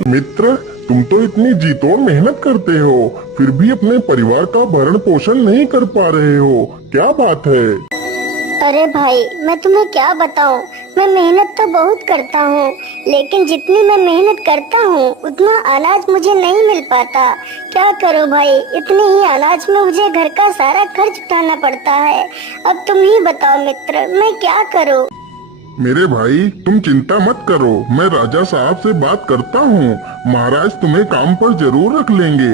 मित्र, तुम तो इतनी जीतोड़ मेहनत करते हो, फिर भी अपने परिवार का भरण पोषण नहीं कर पा रहे हो, क्या बात है? अरे भाई, मैं तुम्हें क्या बताऊं। मैं मेहनत तो बहुत करता हूँ, लेकिन जितनी मैं मेहनत करता हूँ उतना अनाज मुझे नहीं मिल पाता। क्या करूँ भाई, इतने ही अनाज में मुझे घर का सारा खर्च उठाना पड़ता है। अब तुम ही बताओ मित्र, मैं क्या करूँ। मेरे भाई, तुम चिंता मत करो, मैं राजा साहब से बात करता हूँ। महाराज तुम्हें काम पर जरूर रख लेंगे।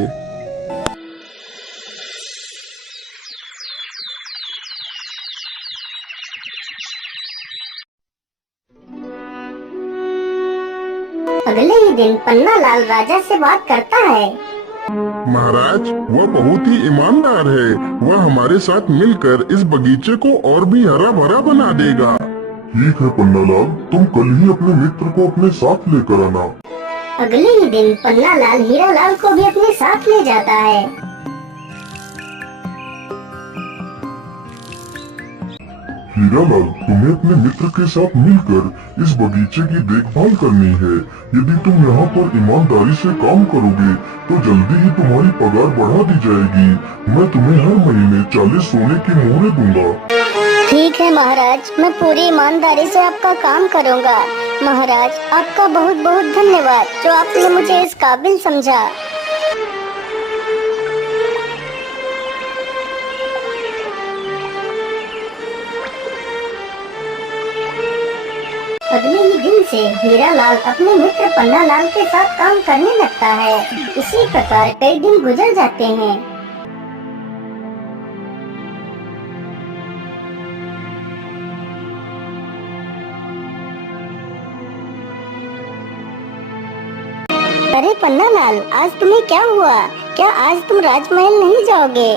अगले ही दिन पन्ना लाल राजा से बात करता है। महाराज, वह बहुत ही ईमानदार है। वह हमारे साथ मिलकर इस बगीचे को और भी हरा भरा बना देगा। ठीक है पन्नालाल, तुम कल ही अपने मित्र को अपने साथ लेकर आना। अगले ही दिन पन्ना लाल हीरा लाल को भी अपने साथ ले जाता है। हीरालाल, तुम्हें अपने मित्र के साथ मिलकर इस बगीचे की देखभाल करनी है। यदि तुम यहाँ पर ईमानदारी से काम करोगे तो जल्दी ही तुम्हारी पगार बढ़ा दी जाएगी। मैं तुम्हें हर महीने 40 सोने की मोहरें दूंगा। ठीक है महाराज, मैं पूरी ईमानदारी से आपका काम करूँगा। महाराज, आपका बहुत बहुत धन्यवाद जो आपने मुझे इस काबिल समझा। अगले ही दिन से हीरा लाल अपने मित्र पन्ना लाल के साथ काम करने लगता है। इसी प्रकार कई दिन गुजर जाते हैं। अरे पन्ना लाल, आज तुम्हें क्या हुआ? क्या आज तुम राजमहल नहीं जाओगे?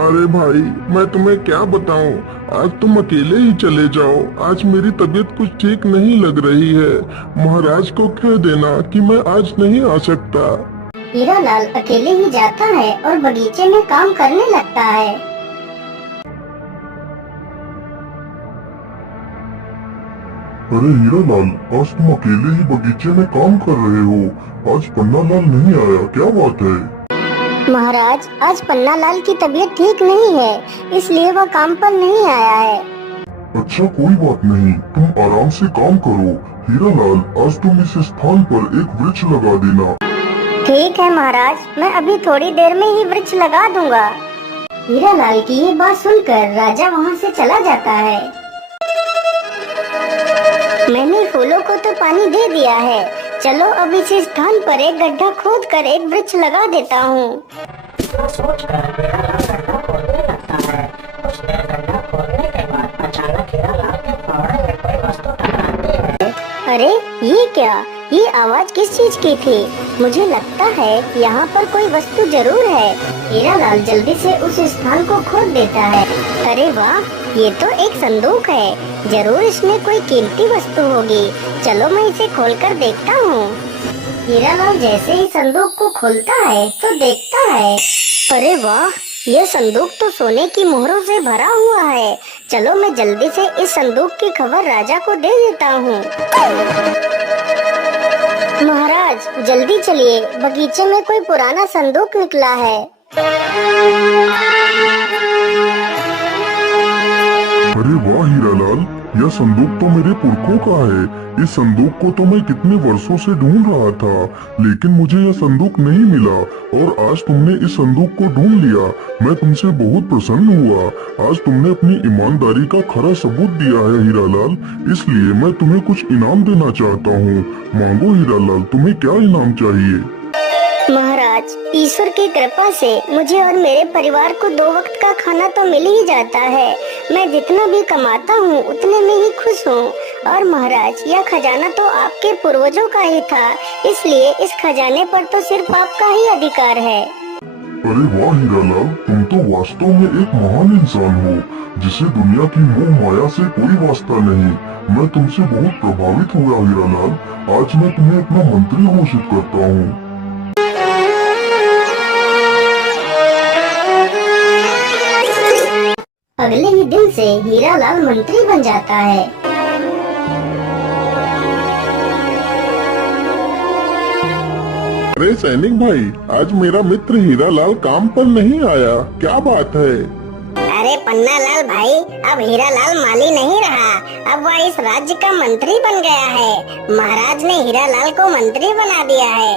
अरे भाई, मैं तुम्हें क्या बताऊं, आज तुम अकेले ही चले जाओ। आज मेरी तबीयत कुछ ठीक नहीं लग रही है। महाराज को कह देना कि मैं आज नहीं आ सकता। हीरा लाल अकेले ही जाता है और बगीचे में काम करने लगता है। अरे हीरालाल, आज तुम अकेले ही बगीचे में काम कर रहे हो। आज पन्नालाल नहीं आया, क्या बात है? महाराज, आज पन्ना लाल की तबीयत ठीक नहीं है, इसलिए वह काम पर नहीं आया है। अच्छा, कोई बात नहीं, तुम आराम से काम करो। हीरालाल, आज तुम इस स्थान पर एक वृक्ष लगा देना। ठीक है महाराज, मैं अभी थोड़ी देर में ही वृक्ष लगा दूंगा। हीरा लाल की ये बात सुनकर राजा वहाँ से चला जाता है। मैंने फूलों को तो पानी दे दिया है, चलो अब इस स्थान पर एक गड्ढा खोद कर एक वृक्ष लगा देता हूँ। अरे ये क्या, ये आवाज किस चीज की थी? मुझे लगता है यहाँ पर कोई वस्तु जरूर है। हीरा लाल जल्दी से उस स्थान को खोद देता है। अरे वाह, ये तो एक संदूक है, जरूर इसमें कोई कीमती वस्तु होगी। चलो मैं इसे खोलकर देखता हूँ। हीरा लाल जैसे ही संदूक को खोलता है तो देखता है, अरे वाह, यह संदूक तो सोने की मोहरों से भरा हुआ है। चलो मैं जल्दी से इस संदूक की खबर राजा को दे देता हूँ। महाराज जल्दी चलिए, बगीचे में कोई पुराना संदूक निकला है। अरे वाह हीरालाल, यह संदूक तो मेरे पुरखों का है। इस संदूक को तो मैं कितने वर्षों से ढूंढ रहा था, लेकिन मुझे यह संदूक नहीं मिला और आज तुमने इस संदूक को ढूंढ लिया। मैं तुमसे बहुत प्रसन्न हुआ। आज तुमने अपनी ईमानदारी का खरा सबूत दिया है हीरालाल, इसलिए मैं तुम्हें कुछ इनाम देना चाहता हूँ। मांगो हीरालाल, तुम्हें क्या इनाम चाहिए? महाराज, ईश्वर की कृपा से मुझे और मेरे परिवार को 2 वक्त का खाना तो मिल ही जाता है। मैं जितना भी कमाता हूँ उतने में ही खुश हूँ। और महाराज, यह खजाना तो आपके पूर्वजों का ही था, इसलिए इस खजाने पर तो सिर्फ आपका ही अधिकार है। अरे वाह हीरालाल, तुम तो वास्तव में एक महान इंसान हो, जिसे दुनिया की मोह माया से कोई वास्ता नहीं। मैं तुमसे बहुत प्रभावित हुआ हीरालाल। आज मैं तुम्हें अपना मंत्री घोषित करता हूँ। अगले ही दिन से हीरा लाल मंत्री बन जाता है। अरे सैनिक भाई, आज मेरा मित्र हीरालाल काम पर नहीं आया, क्या बात है? अरे पन्नालाल भाई, अब हीरालाल माली नहीं रहा, अब वह इस राज्य का मंत्री बन गया है। महाराज ने हीरालाल को मंत्री बना दिया है।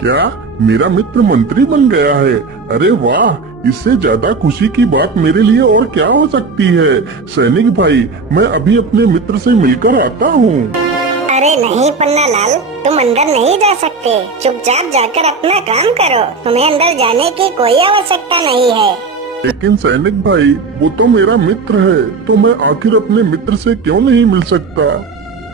क्या मेरा मित्र मंत्री बन गया है? अरे वाह, इससे ज्यादा खुशी की बात मेरे लिए और क्या हो सकती है। सैनिक भाई, मैं अभी अपने मित्र से मिलकर आता हूँ। अरे नहीं पन्नालाल, तुम अंदर नहीं जा सकते। चुपचाप जाकर अपना काम करो, तुम्हें अंदर जाने की कोई आवश्यकता नहीं है। लेकिन सैनिक भाई, वो तो मेरा मित्र है, तो मैं आखिर अपने मित्र से क्यों नहीं मिल सकता?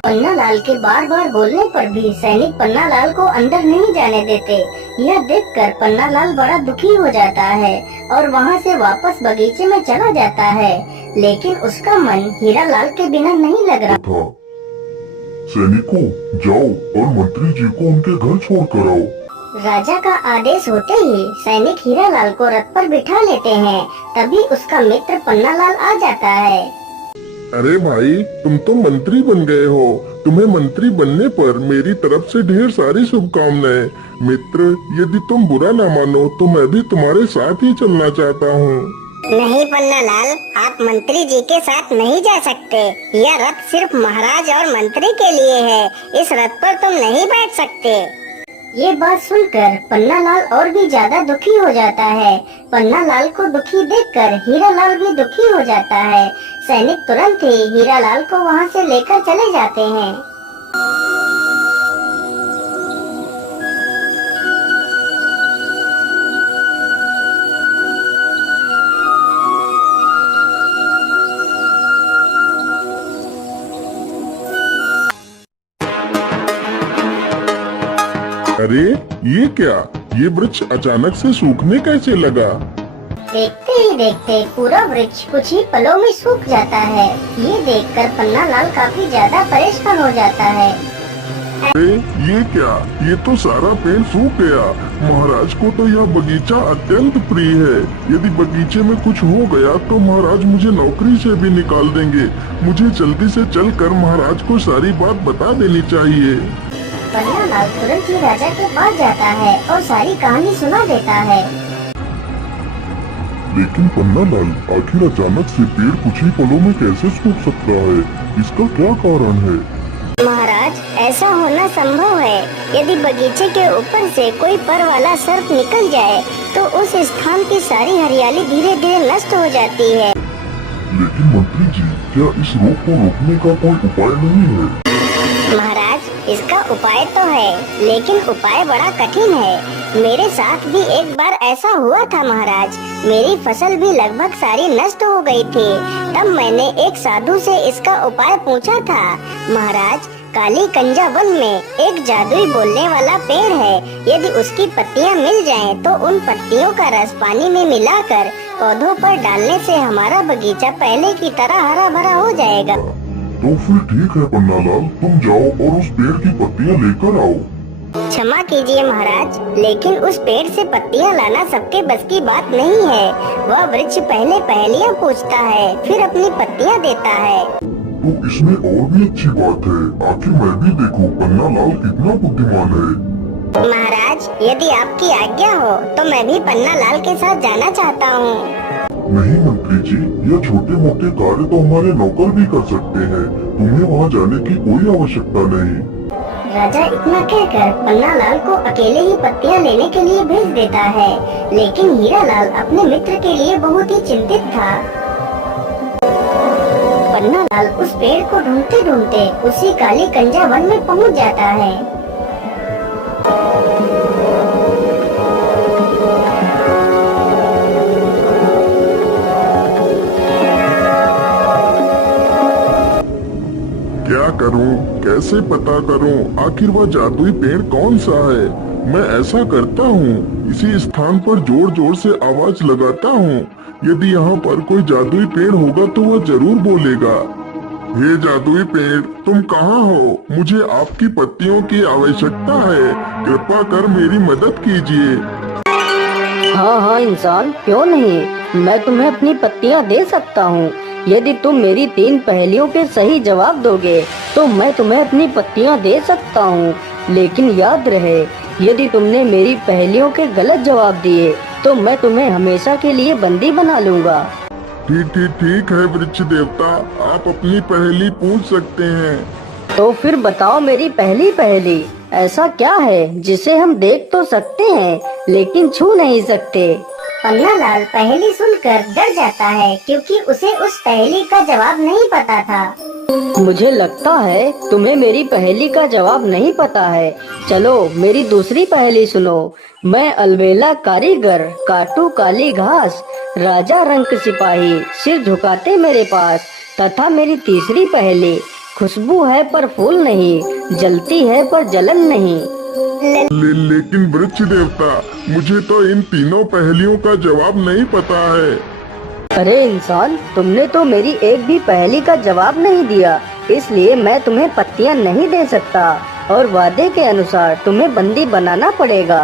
पन्नालाल के बार बार बोलने पर भी सैनिक पन्नालाल को अंदर नहीं जाने देते। यह देखकर पन्नालाल बड़ा दुखी हो जाता है और वहाँ से वापस बगीचे में चला जाता है। लेकिन उसका मन हीरालाल के बिना नहीं लग रहा था। सैनिकों, जाओ और मंत्री जी को उनके घर छोड़ कर आओ। राजा का आदेश होते ही सैनिक हीरालाल को रथ पर बिठा लेते हैं। तभी उसका मित्र पन्नालाल आ जाता है। अरे भाई, तुम तो मंत्री बन गए हो। तुम्हें मंत्री बनने पर मेरी तरफ से ढेर सारी शुभकामनाएं। मित्र, यदि तुम बुरा न मानो तो मैं भी तुम्हारे साथ ही चलना चाहता हूँ। नहीं पन्नालाल, आप मंत्री जी के साथ नहीं जा सकते। यह रथ सिर्फ महाराज और मंत्री के लिए है। इस रथ पर तुम नहीं बैठ सकते। ये बात सुनकर पन्नालाल और भी ज्यादा दुखी हो जाता है। पन्नालाल को दुखी देखकर हीरालाल भी दुखी हो जाता है। सैनिक तुरंत ही हीरालाल को वहाँ से लेकर चले जाते हैं। अरे ये क्या? ये वृक्ष अचानक से सूखने कैसे लगा? देखते ही देखते पूरा वृक्ष कुछ ही पलों में सूख जाता है। ये देखकर पन्नालाल काफी ज्यादा परेशान हो जाता है। अरे ये क्या? ये तो सारा पेड़ सूख गया। महाराज को तो यह बगीचा अत्यंत प्रिय है। यदि बगीचे में कुछ हो गया तो महाराज मुझे नौकरी से भी निकाल देंगे। मुझे जल्दी से चलकर महाराज को सारी बात बता देनी चाहिए। पन्नालाल तुरंत ही राजा के पास जाता है और सारी कहानी सुना देता है। लेकिन पन्नालाल, आखिर अचानक से पेड़ कुछ ही पलों में कैसे सूख सकता है? इसका क्या कारण है? महाराज, ऐसा होना संभव है। यदि बगीचे के ऊपर से कोई पर वाला सर्प निकल जाए तो उस स्थान की सारी हरियाली धीरे धीरे नष्ट हो जाती है। लेकिन मंत्री जी, क्या इस रोग को रोकने का कोई उपाय नहीं है? महाराज, इसका उपाय तो है, लेकिन उपाय बड़ा कठिन है। मेरे साथ भी एक बार ऐसा हुआ था महाराज। मेरी फसल भी लगभग सारी नष्ट हो गई थी। तब मैंने एक साधु से इसका उपाय पूछा था। महाराज, काली कंजा वन में एक जादुई बोलने वाला पेड़ है। यदि उसकी पत्तियां मिल जाएं, तो उन पत्तियों का रस पानी में मिलाकर पौधों पर डालने से हमारा बगीचा पहले की तरह हरा भरा हो जाएगा। तो फिर ठीक है पन्नालाल, तुम जाओ और उस पेड़ की पत्तियां लेकर आओ। क्षमा कीजिए महाराज, लेकिन उस पेड़ से पत्तियां लाना सबके बस की बात नहीं है। वह वृक्ष पहले पहेलियां पूछता है, फिर अपनी पत्तियां देता है। तो इसमें और भी अच्छी बात है। आखिर मैं भी देखूं पन्नालाल कितना बुद्धिमान है। महाराज, यदि आपकी आज्ञा हो तो मैं भी पन्नालाल के साथ जाना चाहता हूँ। नहीं मंत्री जी, यह छोटे मोटे कार्य तो हमारे नौकर भी कर सकते हैं। तुम्हें वहाँ जाने की कोई आवश्यकता नहीं। राजा इतना कहकर पन्नालाल को अकेले ही पत्तियां लेने के लिए भेज देता है। लेकिन हीरालाल अपने मित्र के लिए बहुत ही चिंतित था। पन्नालाल उस पेड़ को ढूंढते ढूंढते उसी काली कंजा वन में पहुंच जाता है। क्या करूं? कैसे पता करूं? आखिर वह जादुई पेड़ कौन सा है? मैं ऐसा करता हूं, इसी स्थान पर जोर जोर से आवाज लगाता हूं। यदि यहाँ पर कोई जादुई पेड़ होगा तो वह जरूर बोलेगा, हे जादुई पेड़, तुम कहाँ हो? मुझे आपकी पत्तियों की आवश्यकता है। कृपा कर मेरी मदद कीजिए। हाँ हाँ इंसान, क्यों नहीं, मैं तुम्हें अपनी पत्तियाँ दे सकता हूँ। यदि तुम मेरी 3 पहेलियों के सही जवाब दोगे तो मैं तुम्हें अपनी पत्तियाँ दे सकता हूँ। लेकिन याद रहे, यदि तुमने मेरी पहेलियों के गलत जवाब दिए तो मैं तुम्हें हमेशा के लिए बंदी बना लूँगा। ठीक है वृक्ष देवता, आप अपनी पहेली पूछ सकते हैं। तो फिर बताओ मेरी पहली पहेली, ऐसा क्या है जिसे हम देख तो सकते हैं लेकिन छू नहीं सकते? पन्ना लाल पहेली सुनकर डर जाता है क्योंकि उसे उस पहेली का जवाब नहीं पता था। मुझे लगता है तुम्हें मेरी पहेली का जवाब नहीं पता है। चलो मेरी दूसरी पहेली सुनो। मैं अलबेला कारीगर, काटू काली घास, राजा रंक सिपाही, सिर झुकाते मेरे पास। तथा मेरी तीसरी पहेली, खुशबू है पर फूल नहीं, जलती है पर जलन नहीं। लेकिन वृक्ष देवता, मुझे तो इन तीनों पहेलियों का जवाब नहीं पता है। अरे इंसान, तुमने तो मेरी एक भी पहेली का जवाब नहीं दिया, इसलिए मैं तुम्हें पत्तियां नहीं दे सकता और वादे के अनुसार तुम्हें बंदी बनाना पड़ेगा।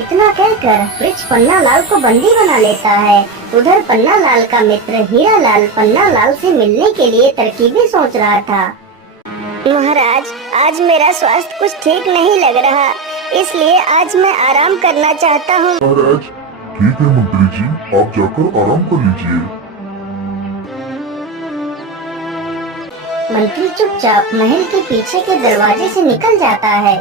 इतना कहकर वृक्ष पन्ना लाल को बंदी बना लेता है। उधर पन्ना लाल का मित्र हीरा लाल पन्ना लाल से मिलने के लिए तरकीबें सोच रहा था। महाराज, आज मेरा स्वास्थ्य कुछ ठीक नहीं लग रहा, इसलिए आज मैं आराम करना चाहता हूँ। महाराज, ठीक है मंत्री जी, आप जाकर आराम कर लीजिए। मंत्री चुपचाप महल के पीछे के दरवाजे से निकल जाता है।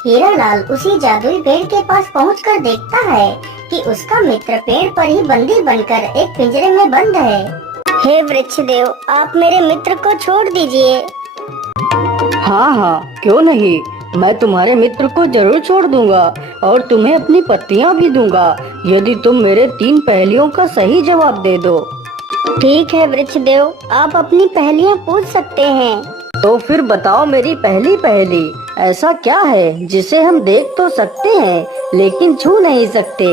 हीरा लाल उसी जादुई पेड़ के पास पहुंचकर देखता है कि उसका मित्र पेड़ पर ही बंदी बनकर एक पिंजरे में बंद है। हे वृक्ष देव, आप मेरे मित्र को छोड़ दीजिए। हाँ, क्यों नहीं, मैं तुम्हारे मित्र को जरूर छोड़ दूंगा और तुम्हें अपनी पत्तियां भी दूंगा यदि तुम मेरे 3 पहेलियों का सही जवाब दे दो। ठीक है वृक्ष देव, आप अपनी पहेलियां पूछ सकते हैं। तो फिर बताओ मेरी पहली पहेली, ऐसा क्या है जिसे हम देख तो सकते हैं लेकिन छू नहीं सकते?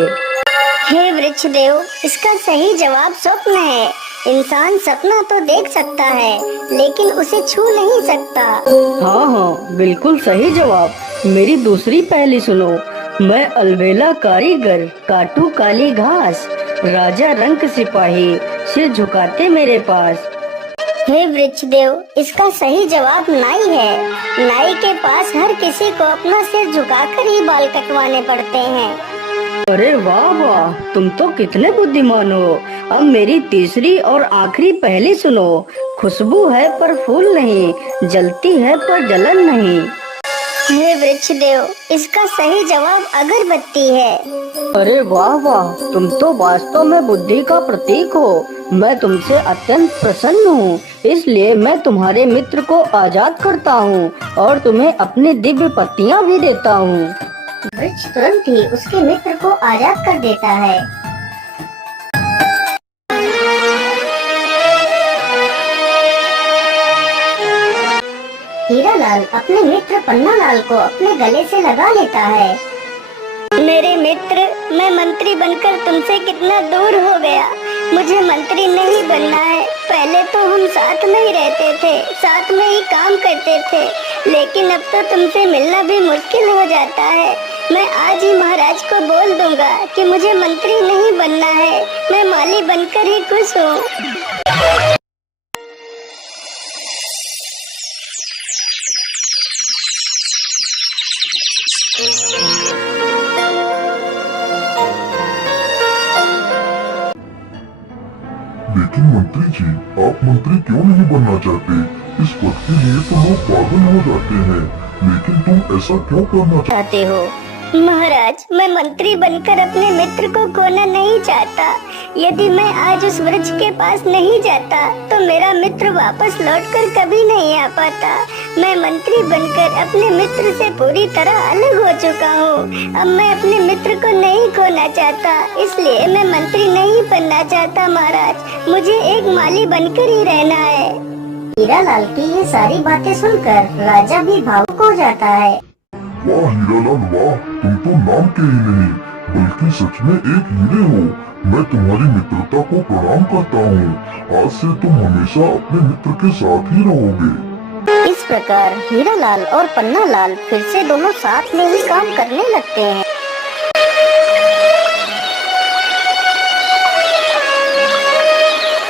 हे वृक्ष देव, इसका सही जवाब स्वप्न है। इंसान सपना तो देख सकता है लेकिन उसे छू नहीं सकता। हाँ, बिल्कुल सही जवाब। मेरी दूसरी पहेली सुनो। मैं अलबेला कारीगर, काटू काली घास, राजा रंक सिपाही, सिर झुकाते मेरे पास। हे वृक्ष देव, इसका सही जवाब नाई है। नाई के पास हर किसी को अपना सिर झुकाकर ही बाल कटवाने पड़ते हैं। अरे वाह वाह, तुम तो कितने बुद्धिमान हो। अब मेरी तीसरी और आखिरी पहेली सुनो। खुशबू है पर फूल नहीं, जलती है पर जलन नहीं। हे वृक्ष देव, इसका सही जवाब अगरबत्ती है। अरे वाह वाह, तुम तो वास्तव में बुद्धि का प्रतीक हो। मैं तुमसे अत्यंत प्रसन्न हूँ, इसलिए मैं तुम्हारे मित्र को आजाद करता हूँ और तुम्हें अपनी दिव्य पत्तियाँ भी देता हूँ। वृक्ष तुरंत ही उसके मित्र को आजाद कर देता है। हीरा लाल अपने मित्र पन्ना लाल को अपने गले से लगा लेता है। मेरे मित्र, मैं मंत्री बनकर तुमसे कितना दूर हो गया। मुझे मंत्री नहीं बनना है। पहले तो हम साथ में ही रहते थे, साथ में ही काम करते थे, लेकिन अब तो तुमसे मिलना भी मुश्किल हो जाता है। मैं आज ही महाराज को बोल दूंगा कि मुझे मंत्री नहीं बनना है, मैं माली बनकर ही खुश हूँ। लेकिन मंत्री जी, आप मंत्री क्यों नहीं बनना चाहते? इस पद के लिए तो लोग पागल हो जाते हैं, लेकिन तुम ऐसा क्यों करना चाहते हो? महाराज, मैं मंत्री बनकर अपने मित्र को खोना नहीं चाहता। यदि मैं आज उस वृक्ष के पास नहीं जाता तो मेरा मित्र वापस लौटकर कभी नहीं आ पाता। मैं मंत्री बनकर अपने मित्र से पूरी तरह अलग हो चुका हूँ। अब मैं अपने मित्र को नहीं खोना चाहता, इसलिए मैं मंत्री नहीं बनना चाहता। महाराज, मुझे एक माली बनकर ही रहना है। हीरा लाल की ये सारी बातें सुनकर राजा भी भावुक हो जाता है। वाह हीरालाल वाह, तुम तो नाम के ही नहीं बल्कि सच में एक हीरे हो। मैं तुम्हारी मित्रता को प्रणाम करता हूँ। आज से तुम हमेशा अपने मित्र के साथ ही रहोगे। इस प्रकार हीरालाल और पन्नालाल फिर से दोनों साथ में ही काम करने लगते हैं।